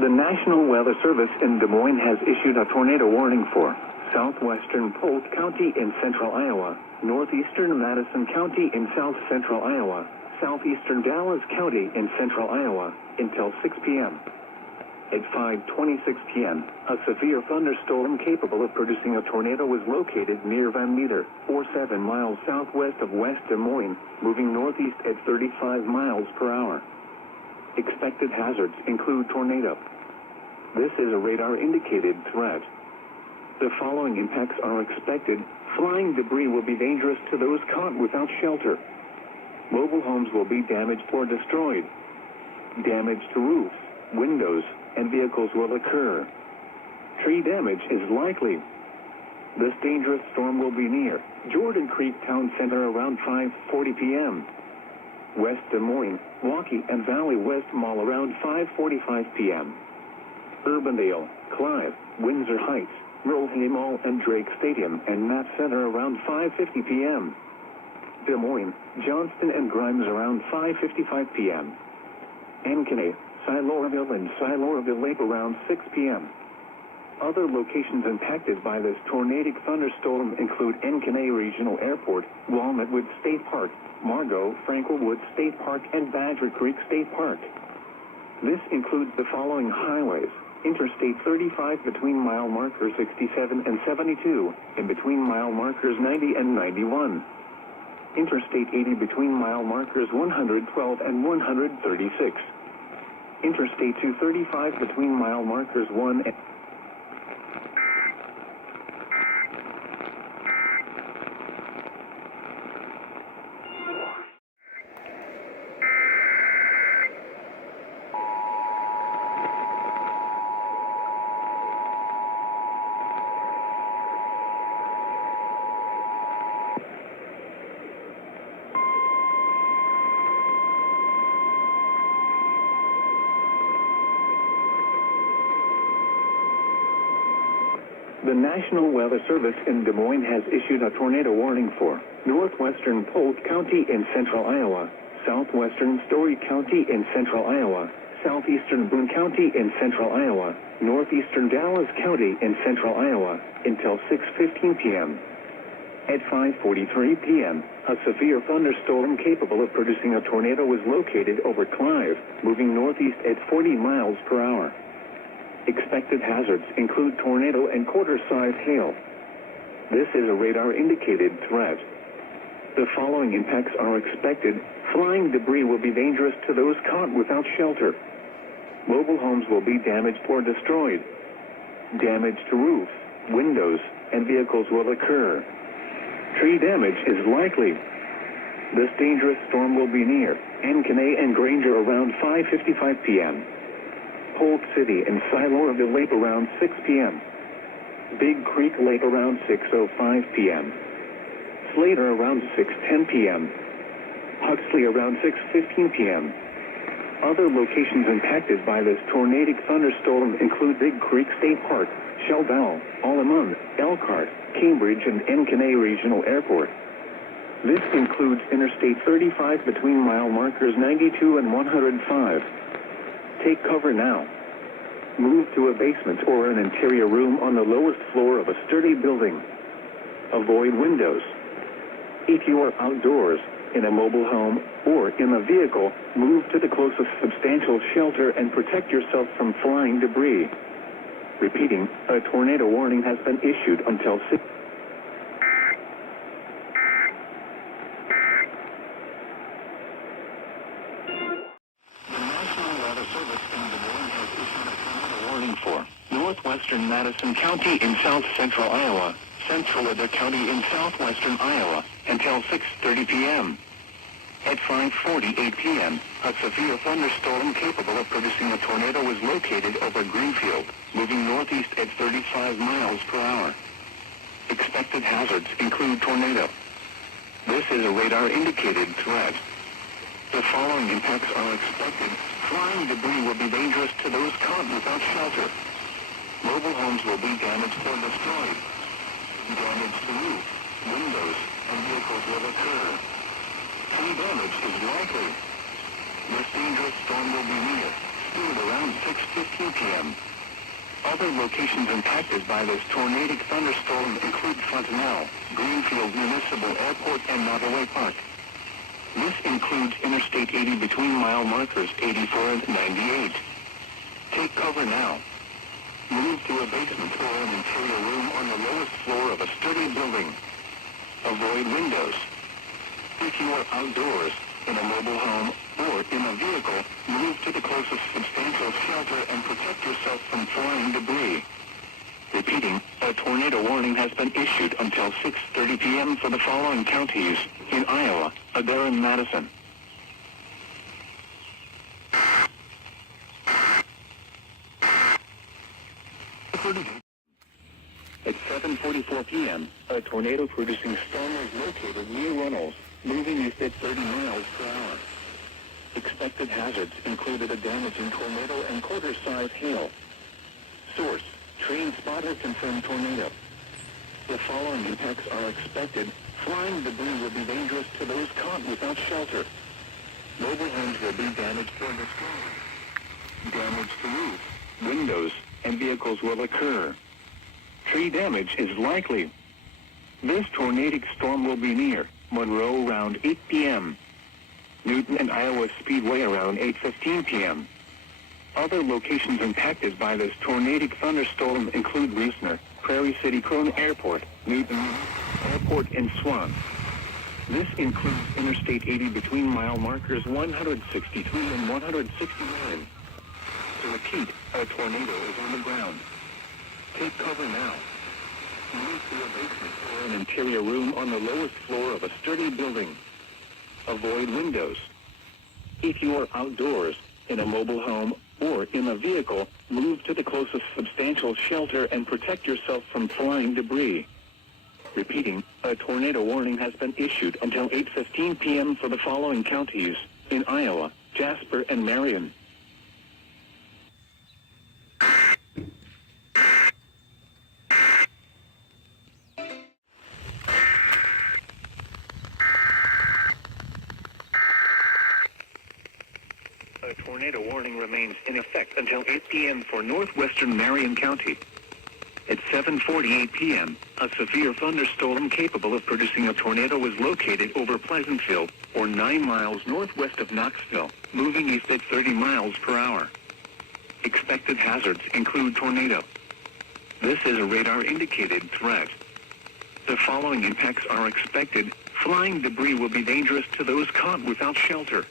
The National Weather Service in Des Moines has issued a tornado warning for southwestern Polk County in central Iowa, northeastern Madison County in south central Iowa, southeastern Dallas County in central Iowa, until 6 p.m. At 5:26 p.m., a severe thunderstorm capable of producing a tornado was located near Van Meter, 7 miles southwest of West Des Moines, moving northeast at 35 miles per hour. Expected hazards include tornado. This is a radar-indicated threat. The following impacts are expected. Flying debris will be dangerous to those caught without shelter. Mobile homes will be damaged or destroyed. Damage to roofs, windows, and vehicles will occur. Tree damage is likely. This dangerous storm will be near Jordan Creek Town Center around 5:40 p.m. West Des Moines, Waukee, and Valley West Mall around 5:45 p.m. Urbandale, Clive, Windsor Heights, Rollhay Mall, and Drake Stadium and Matt Center around 5:50 p.m. Des Moines, Johnston, and Grimes around 5:55 p.m. Ankeny, Siloraville, and Siloraville Lake around 6 p.m. Other locations impacted by this tornadic thunderstorm include Ankeny Regional Airport, Walnutwood State Park, Margot Frankelwood State Park, and Badger Creek State Park. This includes the following highways: Interstate 35 between mile markers 67 and 72, and between mile markers 90 and 91. Interstate 80 between mile markers 112 and 136. Interstate 235 between mile markers 1 and The National Weather Service in Des Moines has issued a tornado warning for northwestern Polk County in central Iowa, southwestern Story County in central Iowa, southeastern Boone County in central Iowa, northeastern Dallas County in central Iowa, until 6:15 p.m. At 5:43 p.m., a severe thunderstorm capable of producing a tornado was located over Clive, moving northeast at 40 miles per hour. Expected hazards include tornado and quarter-size hail. This is a radar-indicated threat. The following impacts are expected. Flying debris will be dangerous to those caught without shelter. Mobile homes will be damaged or destroyed. Damage to roofs, windows, and vehicles will occur. Tree damage is likely. This dangerous storm will be near Ankeny and Granger around 5:55 p.m. Polk City and Siloraville Lake around 6 p.m. Big Creek Lake around 6:05 p.m. Slater around 6:10 p.m. Huxley around 6:15 p.m. Other locations impacted by this tornadic thunderstorm include Big Creek State Park, Sheldell, Allemande, Elkhart, Cambridge, and Ankeny Regional Airport. This includes Interstate 35 between mile markers 92 and 105. Take cover now. Move to a basement or an interior room on the lowest floor of a sturdy building. Avoid windows. If you are outdoors, in a mobile home, or in a vehicle, move to the closest substantial shelter and protect yourself from flying debris. Repeating, a tornado warning has been issued until 6. For northwestern Madison County in south central Iowa, central Adair County in southwestern Iowa, until 6:30 p.m. At 5:48 p.m., a severe thunderstorm capable of producing a tornado was located over Greenfield, moving northeast at 35 miles per hour. Expected hazards include tornado. This is a radar-indicated threat. The following impacts are expected. Flying debris will be dangerous to those caught without shelter. Mobile homes will be damaged or destroyed. Damage to roofs, windows, and vehicles will occur. Tree damage is likely. This dangerous storm will be near At around 6:15 p.m. Other locations impacted by this tornadic thunderstorm include Fontanelle, Greenfield Municipal Airport, and Nottoway Park. This includes Interstate 80 between mile markers 84 and 98. Take cover now. Move to a basement or an interior room on the lowest floor of a sturdy building. Avoid windows. If you are outdoors, in a mobile home, or in a vehicle, move to the closest substantial shelter and protect yourself from flying debris. Repeating, a tornado warning has been issued until 6:30 p.m. for the following counties in Iowa, Adair and Madison. At 7:44 p.m., a tornado-producing storm was located near Runnels, moving east at 30 miles per hour. Expected hazards included a damaging tornado and quarter-size hail. Source: train spotter confirmed tornado. The following impacts are expected. Flying debris will be dangerous to those caught without shelter. Mobile homes will be damaged or destroyed. Damage to roofs, windows, and vehicles will occur. Tree damage is likely. This tornadic storm will be near Monroe around 8 p.m. Newton and Iowa Speedway around 8:15 p.m. Other locations impacted by this tornadic thunderstorm include Reesner, Prairie City Crone Airport, Newton Airport, and Swan. This includes Interstate 80 between mile markers 163 and 169. To repeat, a tornado is on the ground. Take cover now. Move to a basement or an interior room on the lowest floor of a sturdy building. Avoid windows. If you are outdoors, in a mobile home, or in a vehicle, move to the closest substantial shelter and protect yourself from flying debris. Repeating, a tornado warning has been issued until 8:15 p.m. for the following counties in Iowa, Jasper and Marion. A tornado warning remains in effect until 8 p.m. for northwestern Marion County. At 7:48 p.m., a severe thunderstorm capable of producing a tornado was located over Pleasantville, or 9 miles northwest of Knoxville, moving east at 30 miles per hour. Expected hazards include tornado. This is a radar-indicated threat. The following impacts are expected. Flying debris will be dangerous to those caught without shelter.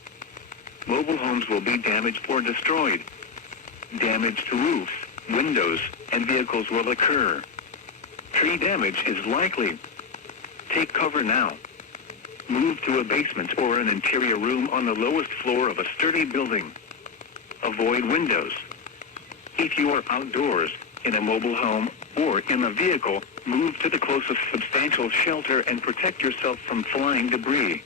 Mobile homes will be damaged or destroyed. Damage to roofs, windows, and vehicles will occur. Tree damage is likely. Take cover now. Move to a basement or an interior room on the lowest floor of a sturdy building. Avoid windows. If you are outdoors, in a mobile home, or in a vehicle, move to the closest substantial shelter and protect yourself from flying debris.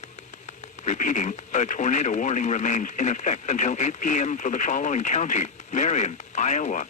Repeating, a tornado warning remains in effect until 8 p.m. for the following county: Marion, Iowa,